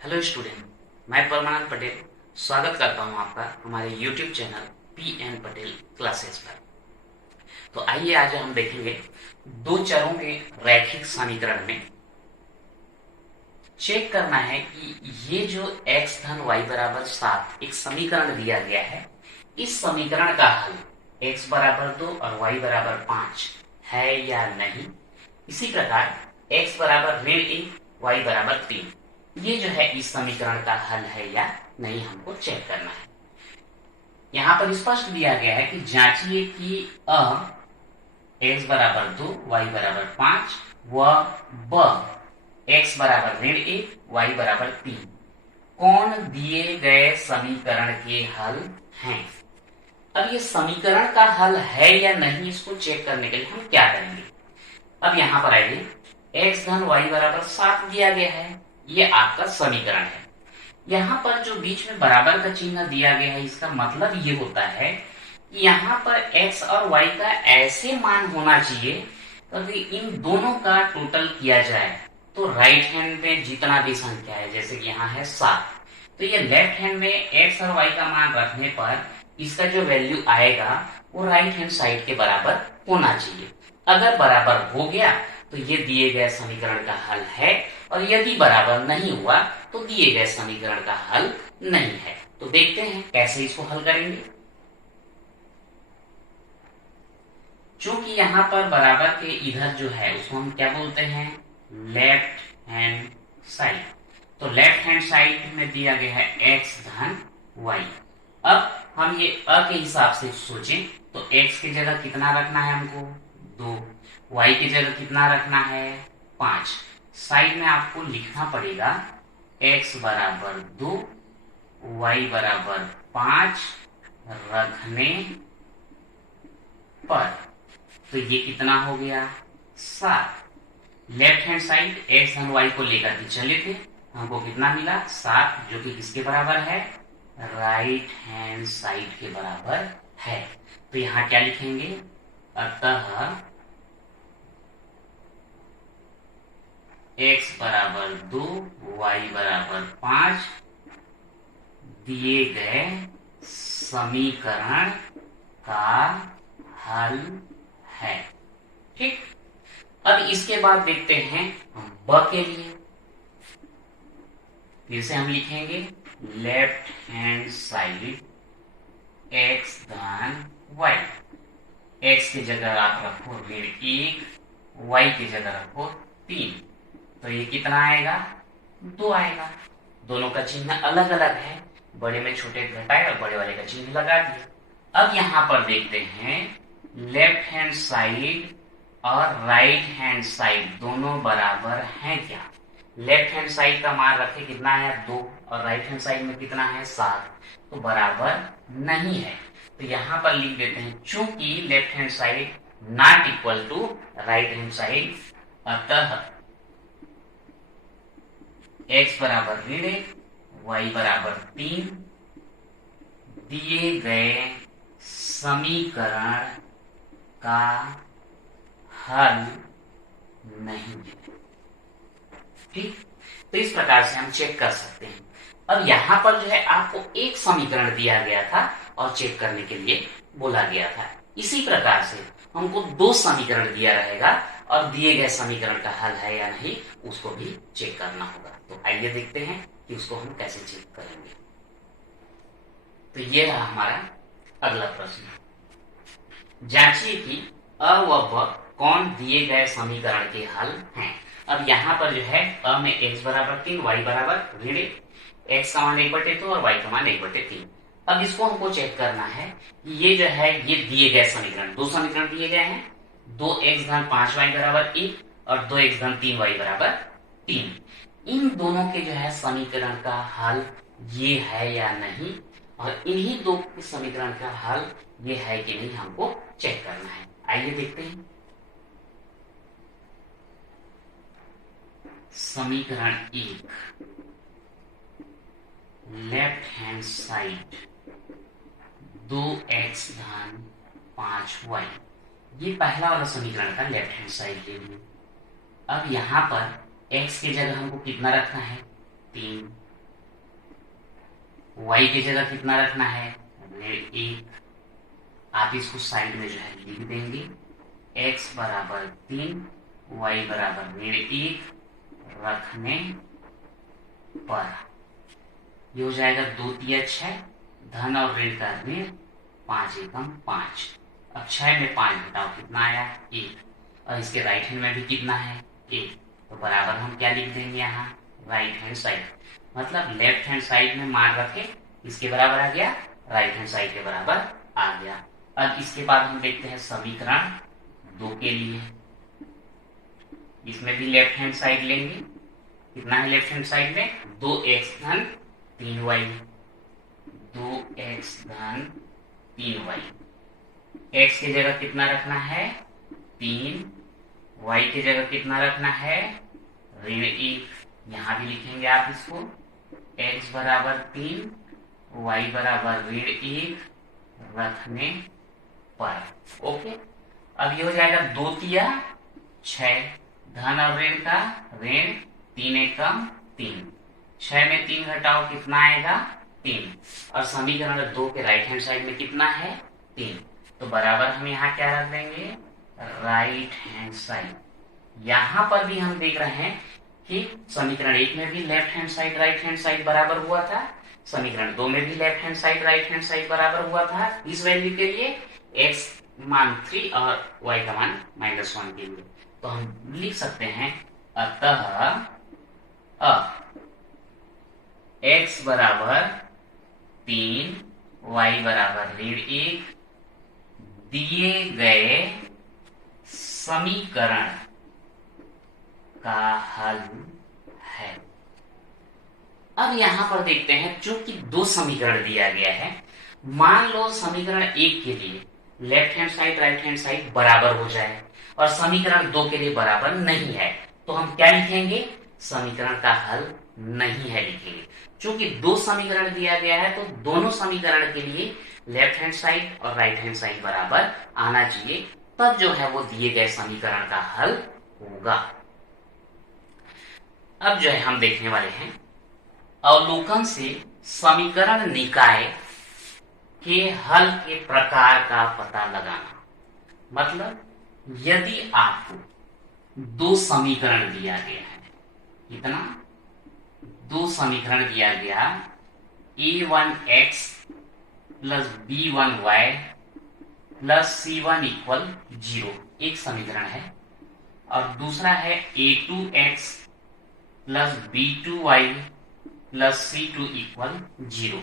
Hello student, मैं परमानंद पटेल स्वागत करता हूं आपका हमारे YouTube channel PN. Patel classes पर। तो आइए आज हम देखेंगे दो चरों के रैखिक समीकरण में चेक करना है कि ये जो x धन y बराबर 7 एक समीकरण दिया गया है, इस समीकरण का हल x बराबर 2 और y बराबर 5 है या नहीं। इसी प्रकार x बराबर ऋण 1 y बराबर 3 ये जो है इस समीकरण का हल है या नहीं, हमको चेक करना है। यहां पर स्पष्ट दिया गया है कि जांचिए कि अ x बराबर 2 y बराबर 5 व ब x बराबर ऋण 1 y बराबर 3 कौन दिए गए समीकरण के हल हैं। अब ये समीकरण का हल है या नहीं, इसको चेक करने के लिए हम क्या करेंगे। अब यहां पर आइए, x धन y बराबर 7 दिया गया है, ये आपका समीकरण है। यहाँ पर जो बीच में बराबर का चिन्ह दिया गया है, इसका मतलब ये होता है कि यहाँ पर x और y का ऐसे मान होना चाहिए कि इन दोनों का टोटल किया जाए तो राइट हैंड में जितना भी संख्या है, जैसे कि यहाँ है 7, तो ये लेफ्ट हैंड में x और y का मान रखने पर इसका जो वैल्यू आएगा वो राइट हैंड साइड के बराबर होना चाहिए। अगर बराबर हो गया तो ये दिए गए समीकरण का हल है, और यदि बराबर नहीं हुआ तो दिए गए समीकरण का हल नहीं है। तो देखते हैं कैसे इसको हल करेंगे। चूंकि यहाँ पर बराबर के इधर जो है उसको हम क्या बोलते हैं, लेफ्ट हैंड साइड। तो लेफ्ट हैंड साइड में दिया गया है x धन y। अब हम ये अ के हिसाब से सोचें तो x की जगह कितना रखना है हमको 2, y की जगह कितना रखना है 5। साइड में आपको लिखना पड़ेगा x बराबर 2 y बराबर 5 रखने पर, तो ये कितना हो गया 7। लेफ्ट हैंड साइड x धन y को लेकर के चले थे, हमको कितना मिला 7, जो कि किसके बराबर है, राइट हैंड साइड के बराबर है। तो यहां क्या लिखेंगे, अतः x बराबर 2 y बराबर 5 दिए गए समीकरण का हल है। ठीक, अब इसके बाद देखते हैं हम ब के लिए। फिर से हम लिखेंगे लेफ्ट हैंड साइड x धन y। x की जगह आप रखो ऋण 1, y की जगह रखो 3, तो ये कितना आएगा 2 आएगा। दोनों का चिन्ह अलग अलग है, बड़े में छोटे घटाए और बड़े वाले का चिन्ह लगा दिए। अब यहां पर देखते हैं लेफ्ट हैंड साइड और राइट हैंड साइड दोनों बराबर हैं क्या। लेफ्ट हैंड साइड का मान रखे कितना है 2 और राइट हैंड साइड में कितना है 7, तो बराबर नहीं है। तो यहां पर लिख देते हैं चूंकि left hand side not equal to right hand side, अतः x बराबर ऋण 1 y बराबर 3 दिए गए समीकरण का हल नहीं है। ठीक, तो इस प्रकार से हम चेक कर सकते हैं। अब यहां पर जो है आपको एक समीकरण दिया गया था और चेक करने के लिए बोला गया था। इसी प्रकार से हमको 2 समीकरण दिया रहेगा और दिए गए समीकरण का हल है या नहीं उसको भी चेक करना होगा। तो आइए देखते हैं कि उसको हम कैसे चेक करेंगे। तो ये है हमारा अगला प्रश्न, जांचिए कि अ व ब कौन दिए गए समीकरण के हल हैं। अब यहाँ पर जो है अ में x बराबर 3 y बराबर ऋण 1, x का मान 1/2 और y का मान 1/3। अब इसको हमको चेक करना है कि ये जो है ये दिए गए समीकरण, 2 समीकरण दिए गए हैं, 2x धन 5y बराबर 1 और 2x धन 3y बराबर 3। इन दोनों के जो है समीकरण का हल ये है या नहीं, और इन्हीं 2 के समीकरण का हल ये है कि नहीं हमको चेक करना है। आइए देखते हैं। समीकरण 1, लेफ्ट हैंड साइड 2x धन 5y, ये पहला वाला समीकरण का लेफ्ट हैंड साइड ले लिया। अब यहाँ पर x की जगह हमको कितना रखना है 3, y की जगह कितना रखना है, ऋण 1। आप इसको साइड में जो है लिख देंगे, x बराबर 3, y बराबर ऋण 1 रखने पर ये हो जाएगा 2 तिया 6, धन और ऋण का ऋण, 5 एकम 5। अब 6 में 5 घटाओ कितना आया, 1। और इसके राइट हैंड में भी कितना है, 1। तो बराबर हम क्या लिख देंगे यहाँ, राइट हैंड साइड, मतलब लेफ्ट हैंड साइड में मान रखे इसके बराबर आ गया, राइट हैंड साइड के बराबर आ गया। अब इसके बाद हम देखते हैं समीकरण 2 के लिए। इसमें भी लेफ्ट हैंड साइड लेंगे, कितना है लेफ्ट हैंड साइड में, 2x धन 3y, 2x धन 3y। x की जगह कितना रखना है, 3, y की जगह कितना रखना है, ऋण 1। यहां भी लिखेंगे आप इसको, x बराबर 3, y बराबर ऋण 1 रखने पर। ओके, अब ये हो जाएगा 2 तिया 6, धन और ऋण का ऋण, 3 एकम 3, 6 में 3 घटाओ कितना आएगा, 3। और समीकरण 2 के राइट हैंड साइड में कितना है, 3। तो बराबर हम यहाँ क्या रख देंगे, राइट हैंड साइड। यहां पर भी हम देख रहे हैं कि समीकरण 1 में भी left hand side right hand side बराबर हुआ था, समीकरण 2 में भी left hand side right hand side बराबर हुआ था। इस वैल्यू के लिए x मान 3 और y का मान -1 के लिए, तो हम लिख सकते हैं अतः x बराबर 3, y बराबर ऋण 1 दिए गए समीकरण का हल है। अब यहां पर देखते हैं, चूंकि 2 समीकरण दिया गया है, मान लो समीकरण 1 के लिए left hand side right hand side बराबर हो जाए और समीकरण 2 के लिए बराबर नहीं है, तो हम क्या लिखेंगे, समीकरण का हल नहीं है लिखेंगे। चूंकि 2 समीकरण दिया गया है तो दोनों समीकरण के लिए लेफ्ट हैंड साइड और राइट हैंड साइड बराबर आना चाहिए, तब जो है वो दिए गए समीकरण का हल होगा। अब जो है हम देखने वाले हैं अवलोकन से समीकरण निकाय के हल के प्रकार का पता लगाना। मतलब यदि आपको 2 समीकरण दिया गया है, कितना, 2 समीकरण दिया गया, a1x plus b1y plus c1 equal 0, एक समीकरण है, और दूसरा है a2x plus b2y plus c2 equal 0।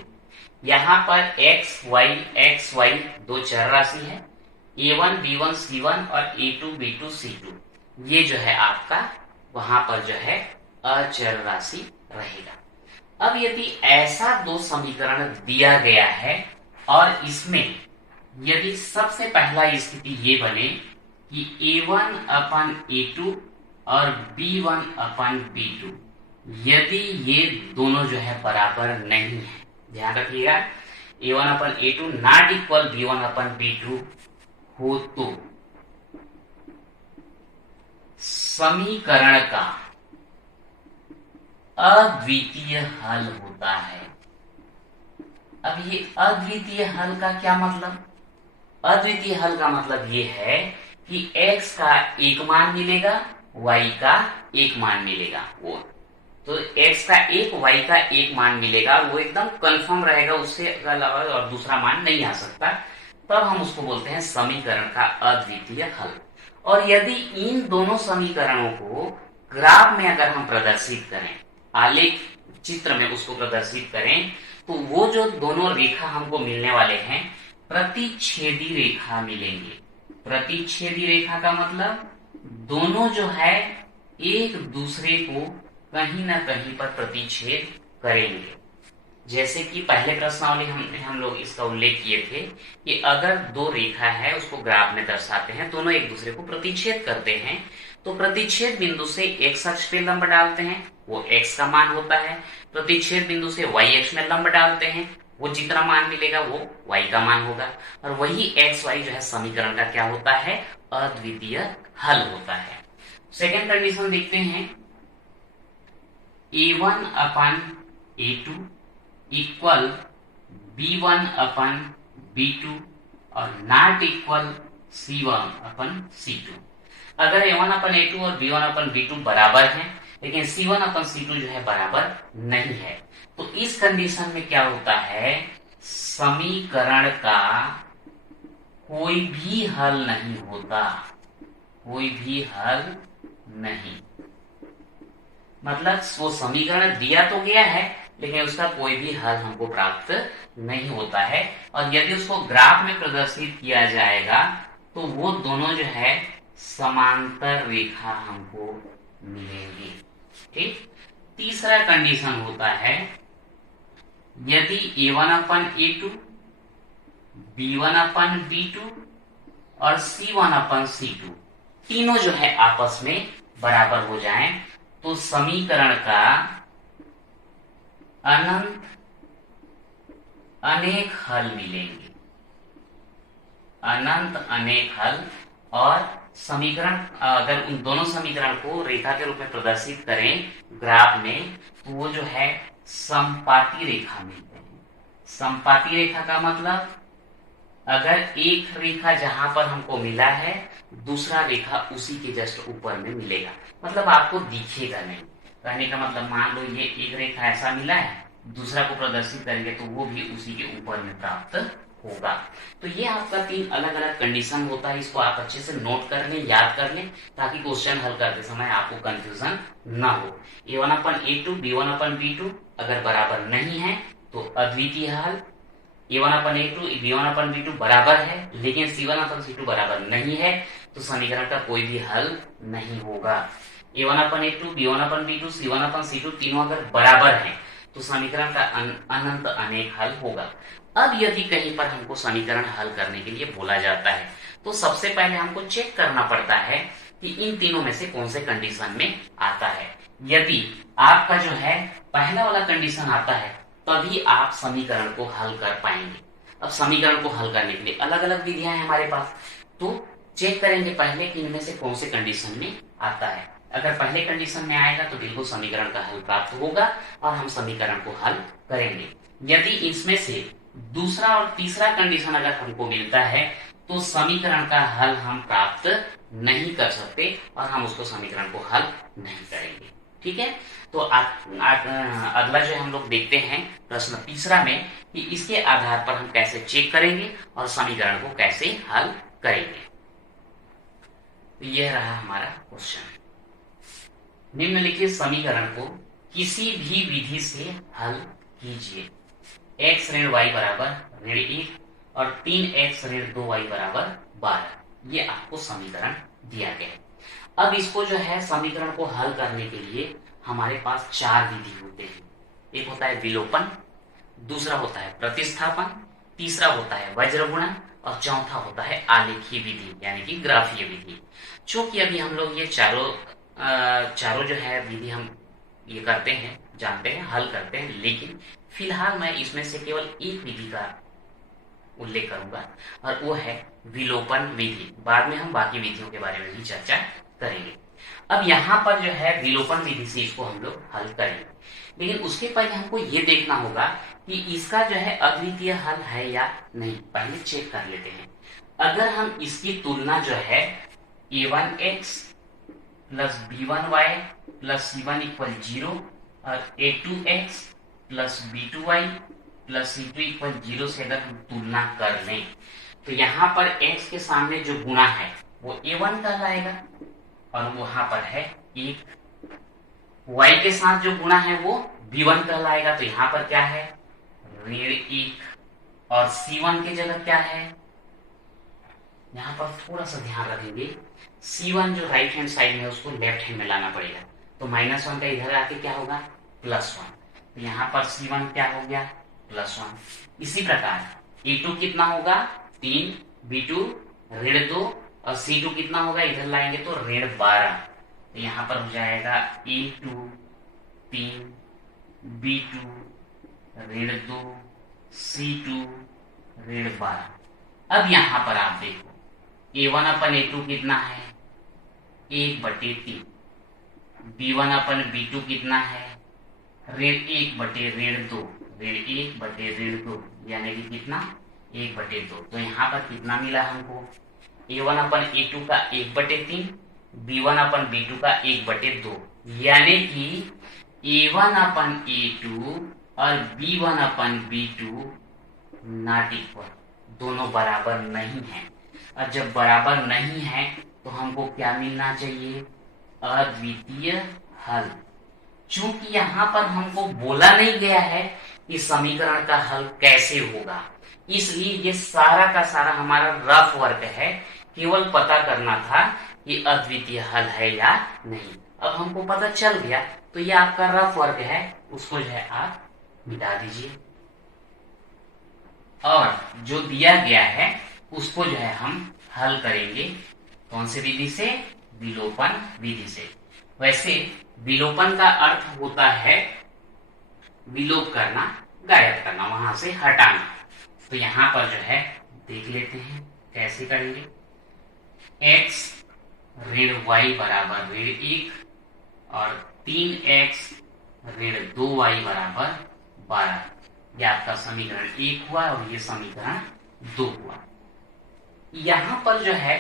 यहां पर x y दो चर राशि है, a1 b1 c1 और a2 b2 c2, ये जो है आपका वहां पर जो है अचर राशि रहेगा। अब यदि ऐसा 2 समीकरण दिया गया है और इसमें यदि सबसे पहला स्थिति ये बने कि a1 अपन a2 और b1 अपन b2, यदि ये दोनों जो है बराबर नहीं है, ध्यान रखिएगा, a1 upon a2 not equal b1 upon b2 हो तो समीकरण का अद्वितीय हल होता है। अब ये अद्वितीय हल का क्या मतलब, अद्वितीय हल का मतलब ये है कि x का एक मान मिलेगा, y का एक मान मिलेगा, वो तो x का एक y का एक मान मिलेगा, वो एकदम कंफर्म रहेगा, उससे अलावा और दूसरा मान नहीं आ सकता, तब हम उसको बोलते हैं समीकरण का अद्वितीय हल। और यदि इन दोनों समीकरणों को ग्राफ में अगर हम प्रदर्शित करें, आलेख चित्र में उसको प्रदर्शित करें, तो वो जो दोनों रेखा हमको मिलने वाले हैं प्रतिच्छेदी रेखा मिलेंगे। प्रतिच्छेदी रेखा का मतलब दोनों जो है एक दूसरे को कहीं ना कहीं पर प्रतिच्छेद करेंगे। जैसे कि पहले प्रश्नावली हम लोग इसका उल्लेख किए थे कि अगर 2 रेखा है उसको ग्राफ में दर्शाते हैं, दोनों एक दूसरे को प्रतिच्छेद करते हैं, तो प्रतिच्छेद बिंदु से x अक्ष पे लंब डालते हैं, वो x का मान होता है, प्रतिच्छेद बिंदु से y अक्ष में लंब डालते हैं, वो जितना मान मिलेगा वो y का मान होगा, और वही x y जो है समीकरण का क्या होता है, अद्वितीय हल होता है। सेकेंड कंडीशन देखते हैं, a1 अपन a2 इक्वल B1 अपन B2 और not equal C1 upon C2। अगर A1 अपन A2 और B1 अपन B2 बराबर हैं, लेकिन C1 अपन C2 जो है बराबर नहीं है, तो इस कंडीशन में क्या होता है, समीकरण का कोई भी हल नहीं होता, कोई भी हल नहीं। मतलब वो समीकरण दिया तो गया है, लेकिन उसका कोई भी हल हमको प्राप्त नहीं होता है। और यदि उसको ग्राफ में प्रदर्शित किया जाएगा तो वो दोनों जो है समांतर रेखा हमको मिलेंगी। ठीक। तीसरा कंडीशन होता है, यदि A1 अपन A2, B1 अपन B2 और C1 अपन C2 तीनों जो है आपस में बराबर हो जाएं, तो समीकरण का अनंत अनेक हल मिलेंगे, अनंत अनेक हल। और समीकरण अगर उन दोनों समीकरण को रेखा के रूप में प्रदर्शित करें ग्राफ में, तो वो जो है समपाती रेखा मिलते हैं। समपाती रेखा का मतलब, अगर एक रेखा जहां पर हमको मिला है, दूसरा रेखा उसी के जस्ट ऊपर में मिलेगा, मतलब आपको दिखेगा नहीं। कहने का मतलब, मान लो ये एक रेखा ऐसा मिला है, दूसरा को प्रदर्शित करेंगे तो वो भी उसी के ऊपर में प्राप्त होगा। तो ये आपका 3 अलग अलग कंडीशन होता है, इसको आप अच्छे से नोट कर लें, याद कर लें, ताकि क्वेश्चन हल करते समय आपको कंफ्यूजन ना हो। A1 अपन A2, B1 अपन B2 अगर बराबर नहीं है तो अद्वितीय हल। A1 अपन A2, B1 अपन B2 बराबर है, लेकिन C1 अपन C2 बराबर नहीं है, तो समीकरण का कोई भी हल नहीं होगा। A1 अपन A2, B1 अपन B2, C1 अपन C2 तीनों अगर बराबर हैं, तो समीकरण का अनंत अनेक हल होगा। अब यदि कहीं पर हमको समीकरण हल करने के लिए बोला जाता है, तो सबसे पहले हमको चेक करना पड़ता है कि इन तीनों में से कौन से कंडीशन में आता है। यदि आपका जो है पहला वाला कंडीशन आता है, तभी आप समीकरण को हल कर पाएंगे। अब समीकरण को हल करने के लिए अलग अलग विधियां हैं हमारे पास, तो चेक करेंगे पहले कि इनमें से कौन से कंडीशन में आता है। अगर पहले कंडीशन में आएगा तो बिल्कुल समीकरण का हल प्राप्त होगा और हम समीकरण को हल करेंगे। यदि इसमें से दूसरा और तीसरा कंडीशन अगर हमको मिलता है, तो समीकरण का हल हम प्राप्त नहीं कर सकते और हम उसको समीकरण को हल नहीं करेंगे। ठीक है। तो अगला जो हम लोग देखते हैं प्रश्न तीसरा में, कि इसके आधार पर हम कैसे चेक करेंगे और समीकरण को कैसे हल करेंगे। तो यह रहा हमारा क्वेश्चन। निम्नलिखित समीकरण को किसी भी विधि से हल कीजिए। x ऋण y बराबर ऋण 1 और 3x ऋण 2y बराबर 12। ये आपको समीकरण दिया गया है। अब इसको जो है समीकरण को हल करने के लिए हमारे पास 4 विधि होते हैं। एक होता है विलोपन, दूसरा होता है प्रतिस्थापन, तीसरा होता है वज्रगुणन और चौथा होता है आलेखीय विधि यानी कि ग्राफीय विधि। चूंकि अभी हम लोग ये चारों जो है विधि हम ये करते हैं, जानते हैं, हल करते हैं, लेकिन फिलहाल मैं इसमें से केवल एक विधि का उल्लेख करूंगा और वो है विलोपन विधि। बाद में हम बाकी विधियों के बारे में भी चर्चा करेंगे। अब यहाँ पर जो है विलोपन विधि से इसको हम लोग हल करेंगे, लेकिन उसके पहले हमको ये देखना होगा कि इसका जो है अद्वितीय हल है या नहीं। पहले चेक कर लेते हैं। अगर हम इसकी तुलना जो है a1x plus b1y plus c1 equal 0 और a2x plus b2y plus c2 equal 0 से अगर हम तुलना कर लें, तो यहाँ पर x के सामने जो गुणा है वो a1 कहलाएगा और वहां पर है 1। y के साथ जो गुणा है वो b1 कहलाएगा, तो यहाँ पर क्या है ऋण 1 और c1 की जगह क्या है, यहाँ पर थोड़ा सा ध्यान रखेंगे, c1 जो राइट हैंड साइड में है उसको लेफ्ट हैंड में लाना पड़ेगा, तो -1 का इधर आके क्या होगा +1। तो यहाँ पर c1 क्या हो गया +1। इसी प्रकार a2 कितना होगा 3, b2 ऋण 2 और c2 कितना होगा इधर लाएंगे तो ऋण 12। तो यहाँ पर हो जाएगा a2 3, b2 ऋण 2, c2 ऋण 12। अब यहाँ पर आप देखो a1 अपन a2 कितना है 1/3, b1 अपन b2 कितना है ऋण 1/ऋण 2, 1/2 यानी कि कितना 1/2। तो यहाँ पर कितना मिला हमको A1/A2 का 1/3, B1/B2 का 1/2, यानी कि A1/A2 और B1/B2 नॉट इक्वल, दोनों बराबर नहीं है। और जब बराबर नहीं है तो हमको क्या मिलना चाहिए, अद्वितीय हल। चूंकि यहाँ पर हमको बोला नहीं गया है कि समीकरण का हल कैसे होगा, इसलिए ये सारा का सारा हमारा रफ वर्क है, केवल पता करना था कि अद्वितीय हल है या नहीं। अब हमको पता चल गया तो ये आपका रफ वर्क है, उसको जो है आप मिटा दीजिए और जो दिया गया है उसको जो है हम हल करेंगे। कौन सी विधि से, विलोपन विधि से। वैसे विलोपन का अर्थ होता है विलोप करना, गायब करना, वहां से हटाना। तो यहां पर जो है देख लेते हैं कैसे करेंगे। x ऋण y बराबर ऋण 1 और 3x ऋण 2y बराबर 12। यह आपका समीकरण 1 हुआ और ये समीकरण 2 हुआ। यहां पर जो है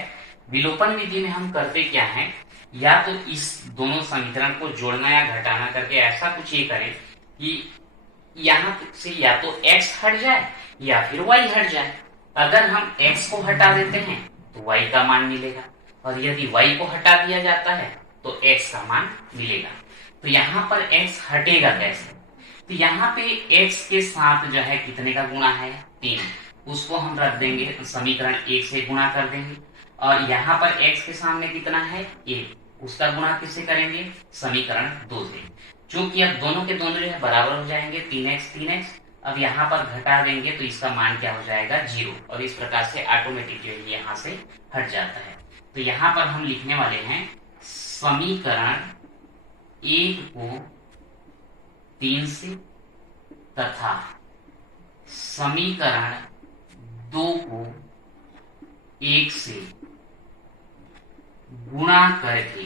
विलोपन विधि में हम करते क्या है, या तो इस दोनों समीकरण को जोड़ना या घटाना करके ऐसा कुछ ये करें कि यहां से या तो x हट जाए या फिर y हट जाए। अगर हम x को हटा देते हैं तो y का मान मिलेगा, और यदि y को हटा दिया जाता है तो x का मान मिलेगा। तो यहाँ पर x हटेगा कैसे, तो यहाँ पे x के साथ जो है कितने का गुणा है 3, उसको हम रख देंगे, समीकरण 1 से गुणा कर देंगे। और यहाँ पर x के सामने कितना है 1, उसका गुणा किससे करेंगे, समीकरण 2 से। चूंकि अब दोनों के दोनों जो है बराबर हो जाएंगे, 3x, अब यहाँ पर घटा देंगे तो इसका मान क्या हो जाएगा 0, और इस प्रकार से ऑटोमेटिक जो है यहाँ से हट जाता है। तो यहाँ पर हम लिखने वाले हैं समीकरण 1 को 3 से तथा समीकरण 2 को 1 से गुणा करके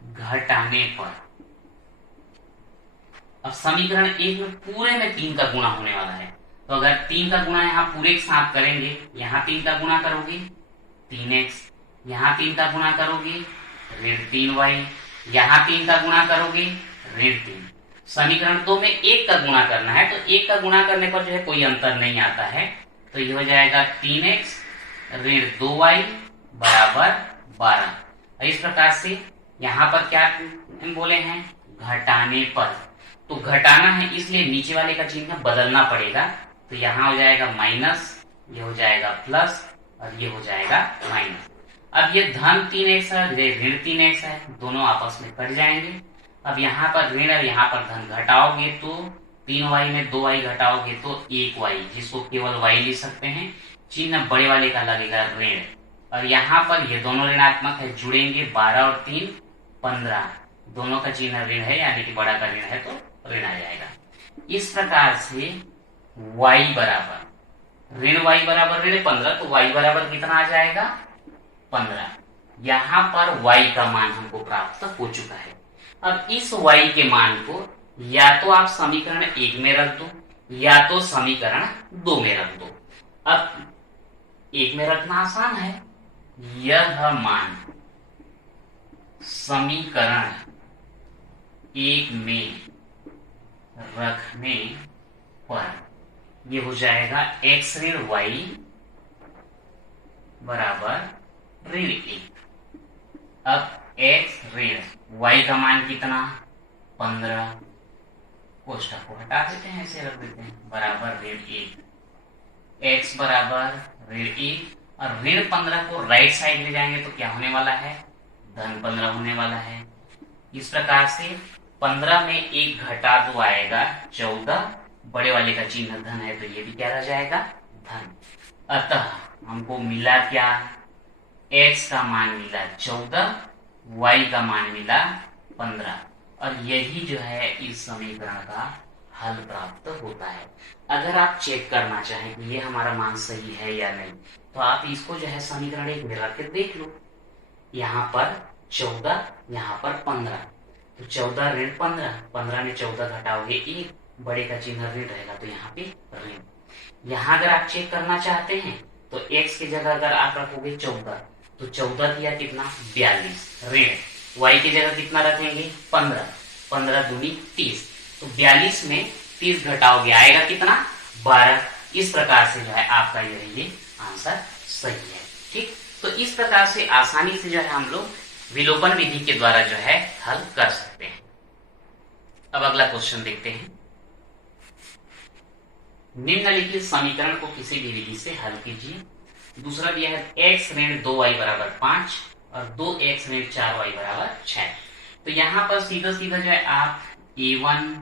घटाने पर, अब समीकरण 1 में पूरे में 3 का गुणा होने वाला है, तो अगर 3 का गुणा यहाँ पूरे के साथ करेंगे, यहाँ 3 का गुणा करोगे 3x, यहाँ 3 का गुणा करोगे ऋण 3y, यहाँ 3 का गुणा करोगे ऋण 3। समीकरण 2 में 1 का गुणा करना है, तो 1 का गुणा करने पर जो है कोई अंतर नहीं आता है, तो ये हो जाएगा 3x ऋण 2y बराबर 12। इस प्रकार से यहाँ पर क्या बोले हैं, घटाने पर, तो घटाना है इसलिए नीचे वाले का चिन्ह बदलना पड़ेगा। तो यहाँ हो जाएगा माइनस, ये हो जाएगा प्लस और ये हो जाएगा माइनस। अब ये धन 3x है, ऋण 3x है, दोनों आपस में कट जाएंगे। अब यहाँ पर ऋण और यहाँ पर धन घटाओगे तो 3y में 2y घटाओगे तो 1y, जिसको केवल y लिख सकते हैं, चिन्ह बड़े वाले का लगेगा ऋण, और यहाँ पर ये दोनों ऋणात्मक है, जुड़ेंगे 12 और 3 15, दोनों का चिन्ह ऋण है, यानी कि बड़ा का ऋण है तो ऋण आ जाएगा। इस प्रकार से y बराबर ऋण y बराबर ऋण 15, तो y बराबर कितना आ जाएगा 15। यहाँ पर y का मान हमको प्राप्त हो चुका है। अब इस y के मान को या तो आप समीकरण 1 में रख दो या तो समीकरण 2 में रख दो। अब 1 में रखना आसान है, यह मान समीकरण 1 में रखने पर ये हो जाएगा x ऋण y बराबर ऋण 1। अब x ऋण y का मान कितना 15, कोष्ठक को हटा देते हैं, ऐसे रख देते हैं, बराबर ऋण 1, x बराबर ऋण 1 और ऋण 15 को राइट साइड ले जाएंगे तो क्या होने वाला है, धन 15 होने वाला है। इस प्रकार से 15 में 1 घटा 2 आएगा 14, बड़े वाले का चिन्ह धन है तो ये भी क्या रह जाएगा धन। अतः हमको मिला क्या, x का मान मिला 14, y का मान मिला 15, और यही जो है इस समीकरण का हल प्राप्त होता है। अगर आप चेक करना चाहें कि ये हमारा मान सही है या नहीं, तो आप इसको जो है समीकरण 1 में रख के देख लो। यहाँ पर 14, यहाँ पर 15, तो 14 ऋण 15, 15 में 14 घटाओगे 1, बड़े का चिन्ह ऋण रहेगा तो यहाँ पे ऋण। यहाँ अगर आप चेक करना चाहते हैं तो x की जगह अगर आप रखोगे 14, तो 14 किया कितना 42 ऋण, y की जगह कितना रखेंगे 15, 15 दूनी 30, तो 42 में 30 घटाओगे आएगा कितना 12। इस प्रकार से जो है आपका जो है ये आंसर सही है। ठीक, तो इस प्रकार से आसानी से जो है हम लोग विलोपन विधि के द्वारा जो है हल कर सकते हैं। अब अगला क्वेश्चन देखते हैं। निम्नलिखित समीकरण को किसी भी विधि से हल कीजिए। दूसरा दिया है x ऋण 2y बराबर 5 और 2x ऋण 4y बराबर 6। तो यहां पर सीधा सीधा जो है आप a1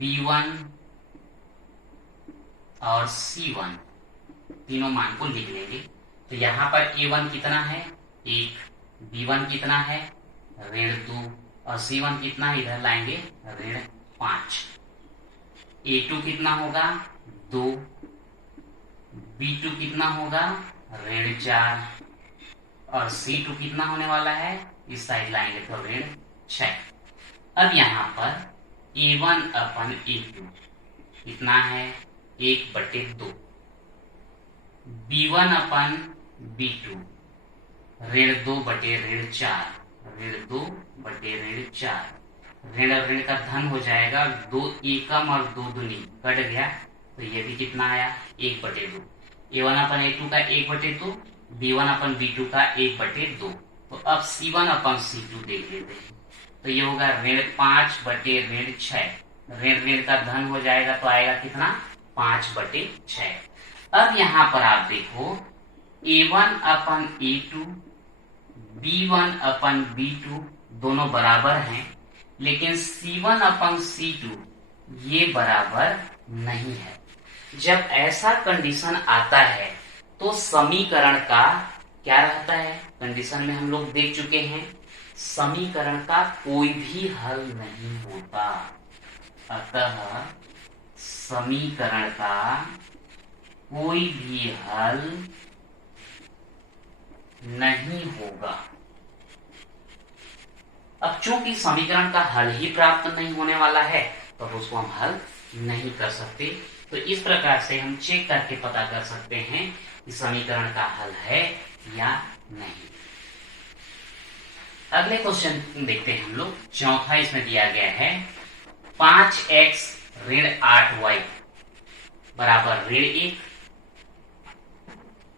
b1 और c1 तीनों मान को लिख लेंगे। तो यहाँ पर a1 कितना है 1, b1 कितना है ऋण 2 और c1 कितना है इधर लाएंगे ऋण 5। a2 कितना होगा 2, b2 कितना होगा ऋण 4 और c2 कितना होने वाला है इस साइड लाएंगे तो ऋण 6। अब यहाँ पर a1 अपन a2 कितना है 1/2, b1 अपन b2 ऋण 2/4, ऋण 2/4, ऋण ऋण का धन हो जाएगा, 2 एकम और 2 दूनी कट गया तो ये भी कितना आया 1/2। a1 अपन a2 का 1/2, b1 अपन b2 का 1/2। तो अब c1 अपन c2 देख लेते हैं। तो ये होगा ऋण 5/6, ऋण ऋण का धन हो जाएगा तो आएगा कितना 5/6। अब यहाँ पर आप देखो a1 अपन a2, b1 अपन b2 दोनों बराबर हैं, लेकिन c1 अपन c2 ये बराबर नहीं है। जब ऐसा कंडीशन आता है तो समीकरण का क्या रहता है, कंडीशन में हम लोग देख चुके हैं समीकरण का कोई भी हल नहीं होता। अतः समीकरण का कोई भी हल नहीं होगा। अब चूंकि समीकरण का हल ही प्राप्त नहीं होने वाला है तो उसको हम हल नहीं कर सकते। तो इस प्रकार से हम चेक करके पता कर सकते हैं कि समीकरण का हल है या नहीं। अगले क्वेश्चन देखते हैं हम लोग। चौथा इसमें दिया गया है 5x ऋण 8y बराबर ऋण 1।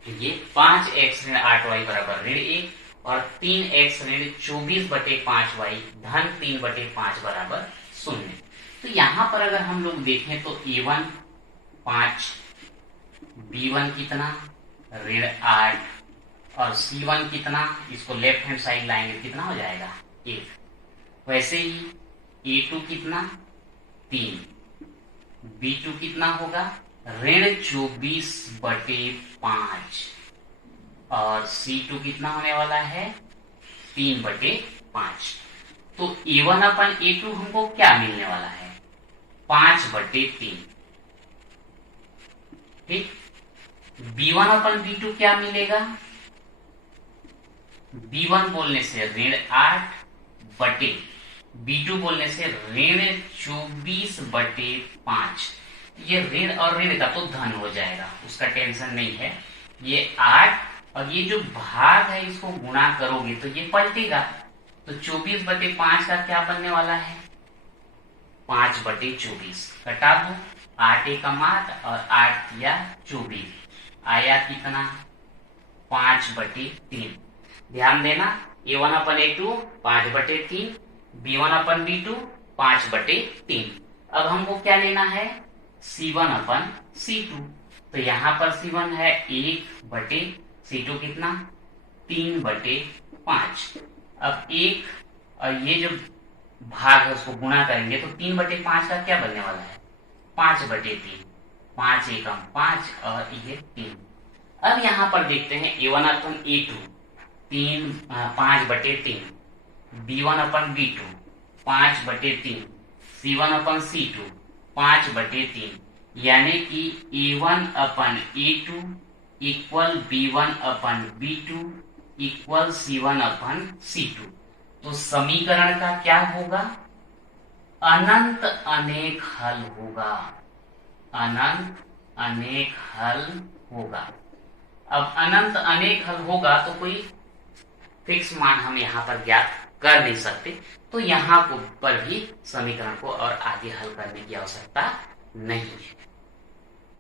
ये 5x ऋण 8y बराबर ऋण 1 और 3x ऋण 24/5y धन 3/5 बराबर 0। तो यहाँ पर अगर हम लोग देखें तो a1 5, b1 कितना ऋण 8 और c1 कितना, इसको लेफ्ट हैंड साइड लाएंगे कितना हो जाएगा 1। वैसे ही a2 कितना 3, b2 कितना होगा ऋण 24/5 और c2 कितना होने वाला है 3/5। तो a1 अपन a2 हमको क्या मिलने वाला है 5/3। ठीक, b1 अपन b2 क्या मिलेगा, b1 बोलने से ऋण 8 b2 बोलने से ऋण 24/5। ये ऋण और ऋण का तो धन हो जाएगा, उसका टेंशन नहीं है। ये 8 और ये जो भाग है इसको गुणा करोगे तो ये पलटेगा। तो 24/5 का क्या बनने वाला है 5/24। कटा दो, 8 एकम 8 और 8 किया 24, आया कितना 5/3। ध्यान देना a1 अपन a2 5/3, b1 अपन b2 5/3। अब हमको क्या लेना है c1 अपन c2। तो यहाँ पर c1 है 1/c2 कितना 3/5। अब 1 और ये जो भाग है उसको गुणा करेंगे तो 3/5 का क्या बनने वाला है 5/3। 5 एकम 5 और ये 3। अब यहाँ पर देखते हैं a1 अपन a2 5/3, b1 अपन b2 5/3, c1 अपन c2 5/3, यानी कि a1 अपन a2 इक्वल b1 अपन b2 इक्वल c1 अपन c2। तो समीकरण का क्या होगा? अनंत अनेक हल होगा, अनंत अनेक हल होगा। अब अनंत अनेक हल होगा तो कोई फिक्स मान हम यहाँ पर ज्ञात कर नहीं सकते, तो यहाँ पर भी समीकरण को और आगे हल करने की आवश्यकता नहीं है।